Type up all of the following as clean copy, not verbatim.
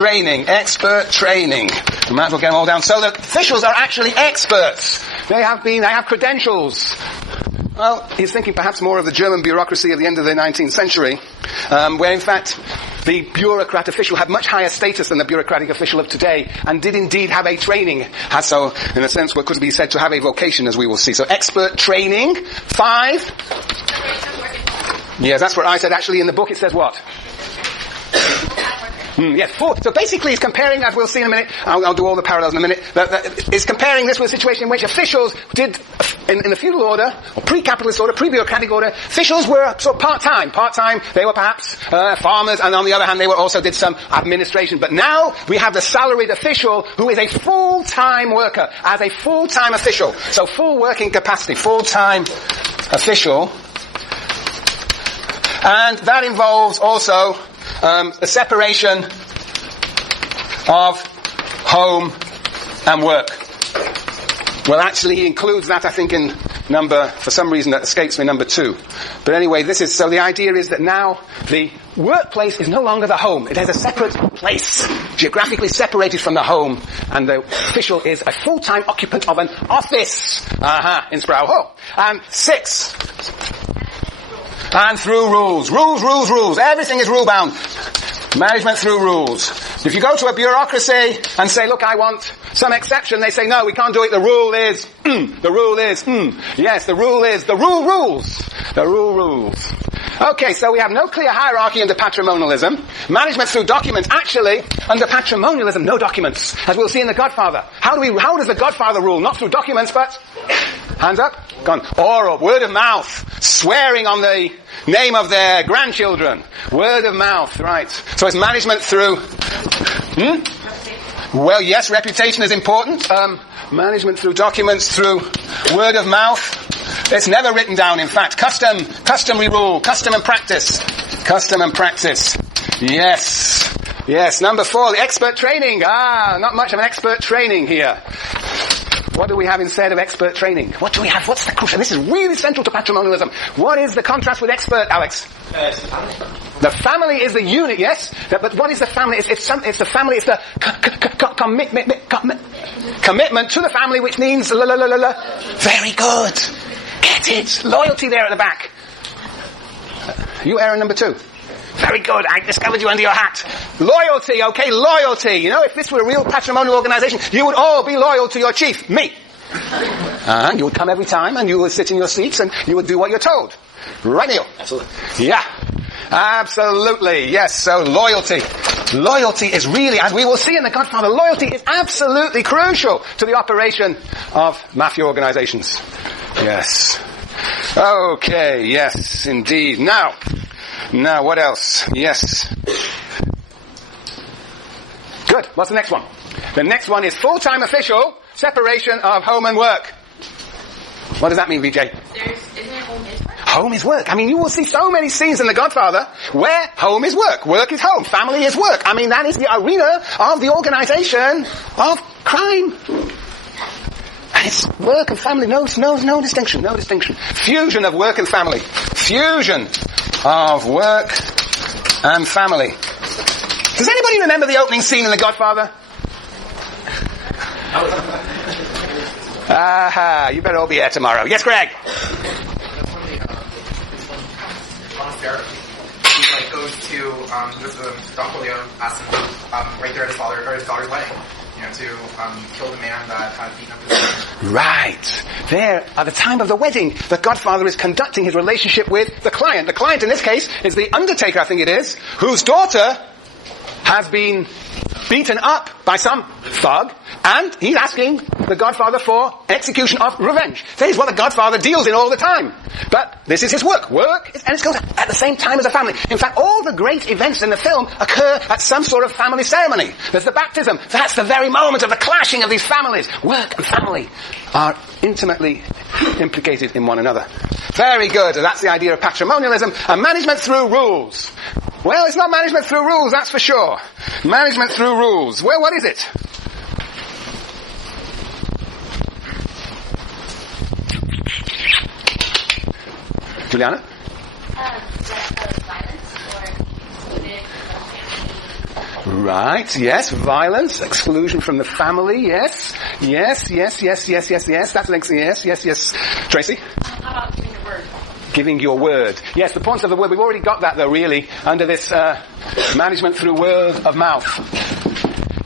Expert training. We might as well get them all down. So the officials are actually experts. They have credentials. Well, he's thinking perhaps more of the German bureaucracy of the end of the 19th century, where in fact the bureaucrat official had much higher status than the bureaucratic official of today, and did indeed have a training. So, in a sense, what could be said to have a vocation, as we will see. So, expert training. 5. Yes, that's what I said. Actually, in the book it says what? Yes, 4. So basically it's comparing, as we'll see in a minute, I'll do all the parallels in a minute, it's comparing this with a situation in which officials did, in the feudal order, or pre-capitalist order, pre-bureaucratic order, officials were sort of part-time. Part-time, they were perhaps farmers, and on the other hand, they also did some administration. But now we have the salaried official who is a full-time worker, as a full-time official. So full working capacity, full-time official. And that involves also the separation of home and work. Well, actually, he includes that, I think, in for some reason that escapes me, number 2. But anyway, so the idea is that now the workplace is no longer the home. It has a separate place, geographically separated from the home, and the official is a full-time occupant of an office. In Sprauho. And 6. And through rules. Rules. Everything is rule-bound. Management through rules. If you go to a bureaucracy and say, look, I want some exception, they say, no, we can't do it. The rule is, Yes, the rule is, the rule rules. The rule rules. Okay, so we have no clear hierarchy under patrimonialism. Management through documents. Actually, under patrimonialism, no documents. As we'll see in The Godfather. How does The Godfather rule? Not through documents, but hands up. Gone. Oral, word of mouth. Swearing on the name of their grandchildren. Word of mouth, right. So it's management through... Well, yes, reputation is important. Management through documents, through word of mouth. It's never written down, in fact. Customary rule, custom and practice. Custom and practice. Yes. Number 4, the expert training. Not much of an expert training here. What do we have instead of expert training? What do we have? What's the crucial? This is really central to patrimonialism. What is the contrast with expert, Alex? The family is the unit, yes? But what is the family? It's the family, it's the commitment to the family, which means Very good. Get it. Loyalty there at the back. You, Aaron, number 2. Very good. I discovered you under your hat. Loyalty, okay, loyalty. You know, if this were a real patrimonial organization, you would all be loyal to your chief, me. You would come every time, and you would sit in your seats, and you would do what you're told. Right, Neil? Absolutely. Yeah. Absolutely. Yes, so loyalty. Loyalty is really, as we will see in The Godfather, loyalty is absolutely crucial to the operation of mafia organizations. Yes. Okay, yes, indeed. Now, what else? Yes. Good. What's the next one? The next one is full-time official, separation of home and work. What does that mean, VJ? Isn't it home is work? Home is work. I mean, you will see so many scenes in The Godfather where home is work, work is home, family is work. I mean, that is the arena of the organization of crime. And it's work and family, no distinction. Fusion of work and family. Fusion of work and family. Does anybody remember the opening scene in The Godfather? You better all be here tomorrow. Yes, Greg? He goes to Don Corleone, asks him right there at his daughter's wedding, to kill the man that had beaten up his son. Right. There, at the time of the wedding, the Godfather is conducting his relationship with the client. The client in this case is the undertaker, I think it is, whose daughter has been beaten up by some thug, and he's asking the Godfather for execution of revenge. That is what the Godfather deals in all the time. But this is his work. And it goes at the same time as a family. In fact, all the great events in the film occur at some sort of family ceremony. There's the baptism. That's the very moment of the clashing of these families. Work and family are intimately implicated in one another. Very good. That's the idea of patrimonialism. And management through rules. Well, it's not management through rules, that's for sure. Management through rules. Well, what is it? Juliana? Right, yes. Violence, exclusion from the family, yes. Yes. That links, yes. Tracy? How about giving the word? Giving your word. Yes, the point of the word, we've already got that though, really, under this management through word of mouth.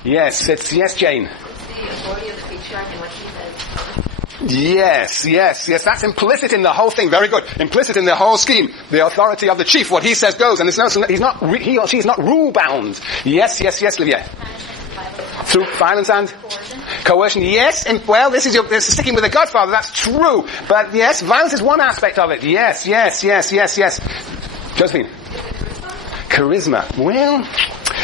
Yes, yes, Jane. It's the authority of the patriarch and what he says. Yes, that's implicit in the whole thing. Very good. Implicit in the whole scheme. The authority of the chief, what he says goes, and he or she is not rule bound. Yes, Livia. Through violence and coercion. Yes, and well, this is sticking with the Godfather, that's true. But yes, violence is one aspect of it. Yes. Josephine. Charisma. Well,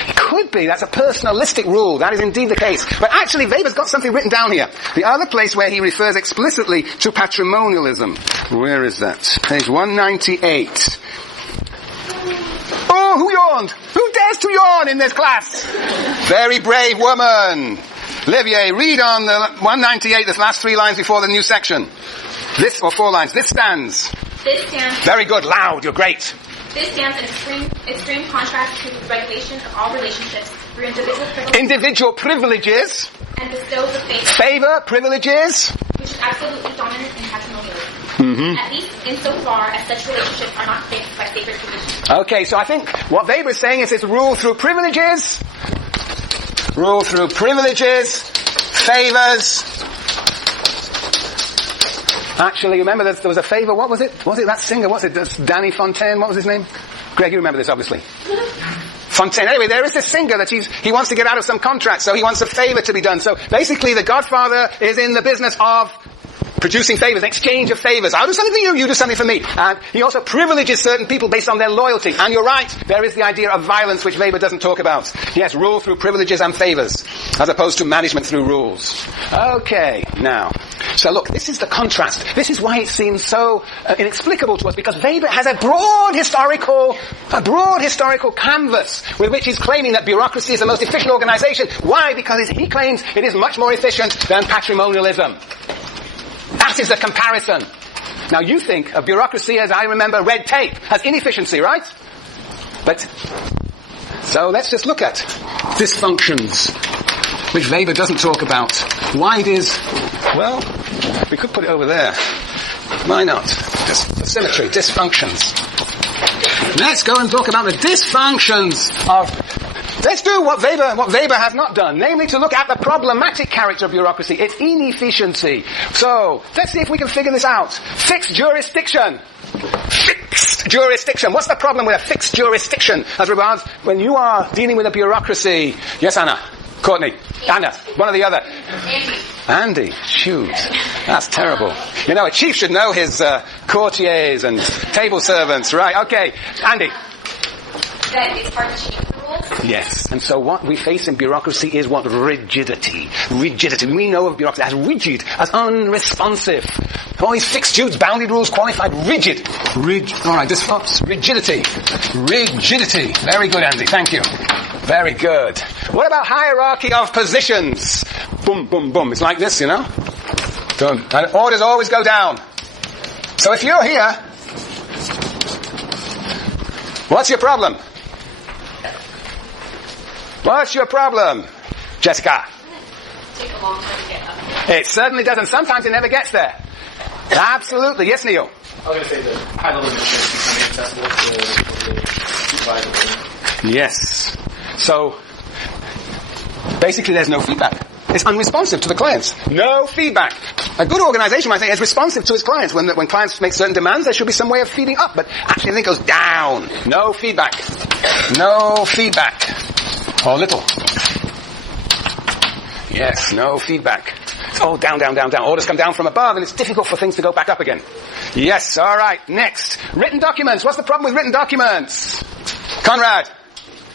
it could be. That's a personalistic rule. That is indeed the case. But actually, Weber's got something written down here. The other place where he refers explicitly to patrimonialism. Where is that? Page 198. Oh, who yawned? Who dares to yawn in this class? Very brave woman. Olivier, read on the 198, the last 3 lines before the new section. This, or 4 lines. This stands. Very good. Loud. You're great. This stands in extreme contrast to the regulation of all relationships through individual privileges. And bestows the favor, privileges. Which is absolutely dominant in patrimonialism. At least insofar as such relationships are not fixed by favored positions. Okay, so I think what Weber is saying is it's rule through privileges. Rule through privileges, favors. Actually, remember there was a favor, what was it? Was it that singer? What's it? Danny Fontaine? What was his name? Greg, you remember this, obviously. Fontaine. Anyway, there is this singer that he wants to get out of some contract, so he wants a favor to be done. So basically, the Godfather is in the business of producing favors, exchange of favors. I'll do something for you, you do something for me. And he also privileges certain people based on their loyalty. And you're right, there is the idea of violence, which Weber doesn't talk about. Yes, rule through privileges and favors, as opposed to management through rules. Okay, now. So look, this is the contrast. This is why it seems so inexplicable to us, because Weber has a broad historical canvas with which he's claiming that bureaucracy is the most efficient organization. Why? Because he claims it is much more efficient than patrimonialism. That is the comparison. Now you think of bureaucracy as, I remember, red tape, as inefficiency, right? But, so let's just look at dysfunctions, which Weber doesn't talk about. Why it is, well, we could put it over there. Why not? Just for symmetry, dysfunctions. Let's go and talk about the dysfunctions of... Let's do what Weber has not done, namely to look at the problematic character of bureaucracy, its inefficiency. So, let's see if we can figure this out. Fixed jurisdiction. Fixed jurisdiction. What's the problem with a fixed jurisdiction as regards when you are dealing with a bureaucracy? Yes, Anna. Courtney. Anna. One or the other. Andy. Shoot. That's terrible. You know, a chief should know his courtiers and table servants. Right, okay. Andy. That it's hard to change the rules. Yes, and so what we face in bureaucracy is what? Rigidity. Rigidity. We know of bureaucracy as rigid, as unresponsive. All these fixed dudes, bounded rules, qualified, rigid. Alright, this stops. Rigidity. Rigidity. Very good, Andy. Thank you. Very good. What about hierarchy of positions? Boom, boom, boom. It's like this, you know? Done. And orders always go down. So if you're here, what's your problem? What's your problem, Jessica? Take a long time to get up. It certainly doesn't. Sometimes it never gets there. Absolutely. Yes, Neil? I was going to say that high-level administration becoming accessible to supervisors. Yes. So, basically there's no feedback. It's unresponsive to the clients. No feedback. A good organization, I think, is responsive to its clients. When clients make certain demands, there should be some way of feeding up. But actually, everything goes down. No feedback. No feedback. Or little. Yes, no feedback. It's all down, down, down, down. Orders come down from above, and it's difficult for things to go back up again. Yes, all right. Next. Written documents. What's the problem with written documents? Conrad.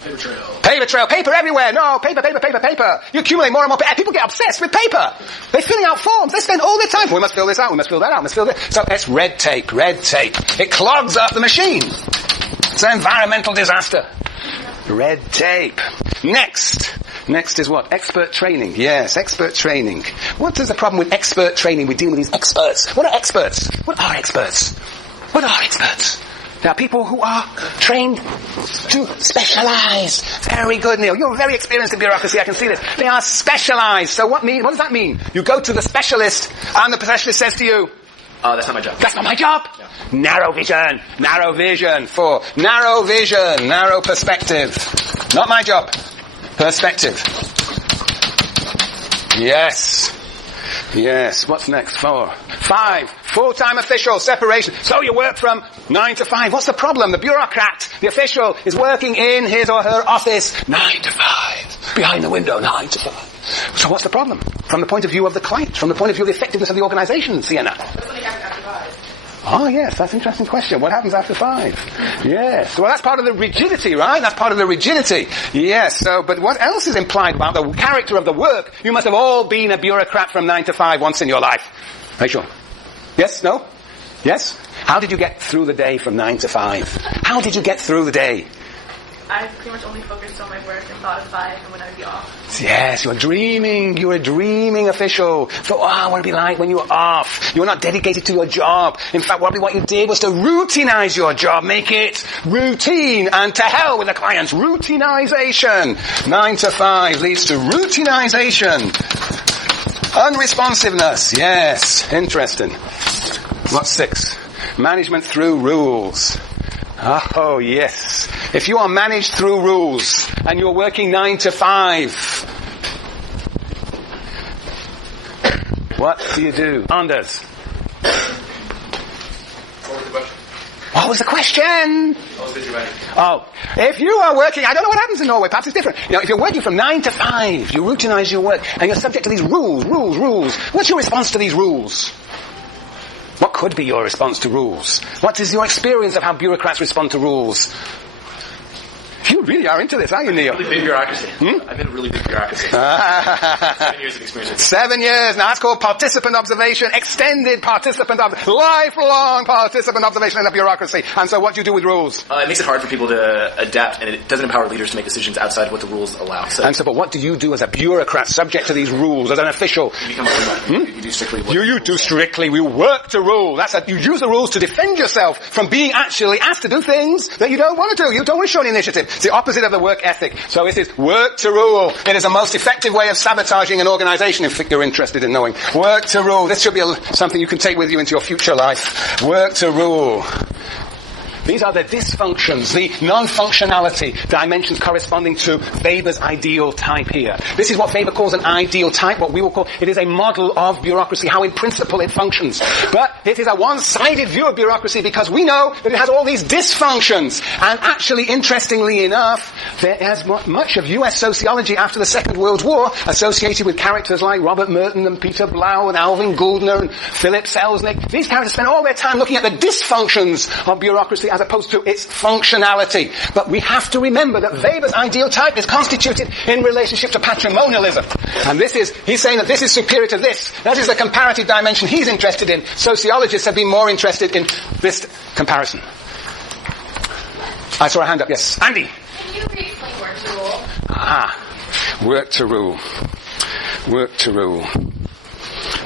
Paper trail. Paper trail. Paper everywhere. No, paper, paper, paper, paper. You accumulate more and more paper. People get obsessed with paper. They're filling out forms. They spend all their time. We must fill this out. We must fill that out. We must fill this. So it's red tape. Red tape. It clogs up the machine. It's an environmental disaster. Red tape. Next is what? Expert training. Yes, expert training. What is the problem with expert training? We're dealing with these experts. What are experts? What are experts? What are experts? There are people who are trained to specialize. Very good, Neil. You're very experienced in bureaucracy. I can see this. They are specialized. So what does that mean? You go to the specialist and the specialist says to you, That's not my job. that's not my job. Yeah. Narrow vision. Narrow vision. 4. Narrow vision. Narrow perspective. Not my job. Perspective. Yes. Yes. What's next? 4. 5. Full-time official. Separation. So you work from 9 to 5. What's the problem? The bureaucrat, the official, is working in his or her office 9 to 5. Behind the window, 9 to 5. So what's the problem? From the point of view of the client, from the point of view of the effectiveness of the organization, Sienna. Oh, yes, that's an interesting question. What happens after 5? Yes. Well, that's part of the rigidity, right? That's part of the rigidity. Yes. So, but what else is implied about the character of the work? You must have all been a bureaucrat from 9 to 5 once in your life. Rachel? Yes? No? Yes? How did you get through the day from 9 to 5? How did you get through the day? I pretty much only focused on my work and thought of 5 and when I would be off. Yes, you're dreaming. You're a dreaming official. So, what would it be like when you were off? You're not dedicated to your job. In fact, probably what you did was to routinize your job, make it routine, and to hell with the clients. Routinization. 9 to 5 leads to routinization. Unresponsiveness. Yes, interesting. What's 6? Management through rules. Oh, yes. If you are managed through rules and you're working 9 to 5, what do you do? Anders? What was the question? I was busy writing. Oh, if you are working, I don't know what happens in Norway, perhaps it's different. If you're working from 9 to 5, you routinize your work, and you're subject to these rules. What's your response to these rules? What could be your response to rules? What is your experience of how bureaucrats respond to rules? You really are into this, aren't you, Neil? Really big bureaucracy. I'm in a really big bureaucracy. 7 years of experience. 7 years. Now that's called participant observation, extended participant lifelong participant observation in a bureaucracy. And so what do you do with rules? It makes it hard for people to adapt, and it doesn't empower leaders to make decisions outside of what the rules allow. But what do you do as a bureaucrat subject to these rules, as an official? You become a You do strictly what You do strictly. We work to rule. You use the rules to defend yourself from being actually asked to do things that you don't want to do. You don't want to show any initiative. It's the opposite of the work ethic. So it is work to rule. It is the most effective way of sabotaging an organization, if you're interested in knowing. Work to rule. This should be something you can take with you into your future life. Work to rule. These are the dysfunctions, the non-functionality dimensions corresponding to Weber's ideal type here. This is what Weber calls an ideal type, what we will call, it is a model of bureaucracy, how in principle it functions. But it is a one-sided view of bureaucracy because we know that it has all these dysfunctions. And actually, interestingly enough, there is much of US sociology after the Second World War associated with characters like Robert Merton and Peter Blau and Alvin Goldner and Philip Selznick. These characters spend all their time looking at the dysfunctions of bureaucracy as opposed to its functionality. But we have to remember that Weber's ideal type is constituted in relationship to patrimonialism. And he's saying that this is superior to this. That is the comparative dimension he's interested in. Sociologists have been more interested in this comparison. I saw a hand up, yes. Andy? Can you re-explain work to rule? Work to rule. Work to rule.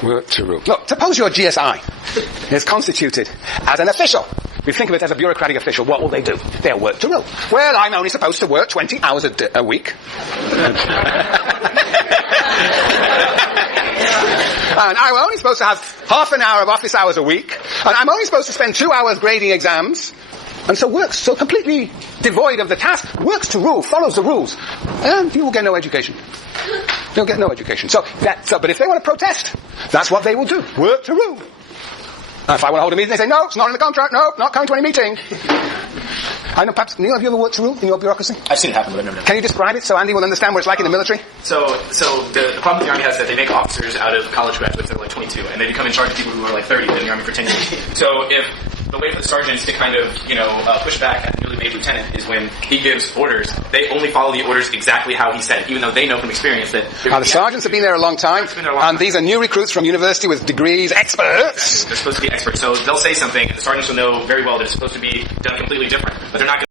Work to rule. Look, suppose your GSI is constituted as an official. We think of it as a bureaucratic official. What will they do? They'll work to rule. Well, I'm only supposed to work 20 hours a week. And I'm only supposed to have half an hour of office hours a week. And I'm only supposed to spend 2 hours grading exams. And so works, so completely devoid of the task, works to rule, follows the rules. And you will get no education. You'll get no education. But if they want to protest, that's what they will do. Work to rule. If I want to hold a meeting, they say, no, it's not in the contract, no, not coming to any meeting. I know, perhaps, Neil, have you ever worked to rule in your bureaucracy? I've seen it happen, but I've never done it. Can you describe it so Andy will understand what it's like in the military? So the problem the Army has is that they make officers out of college graduates that are like 22, and they become in charge of people who are like 30 in the Army for 10 years. So if the way for the sergeants to kind of, push back at the newly made lieutenant is when he gives orders, they only follow the orders exactly how he said it, even though they know from experience that... The sergeants have been there a long time, and these are new recruits from university with degrees, experts. They're supposed to be experts, so they'll say something, and the sergeants will know very well that it's supposed to be done completely different, but they're not going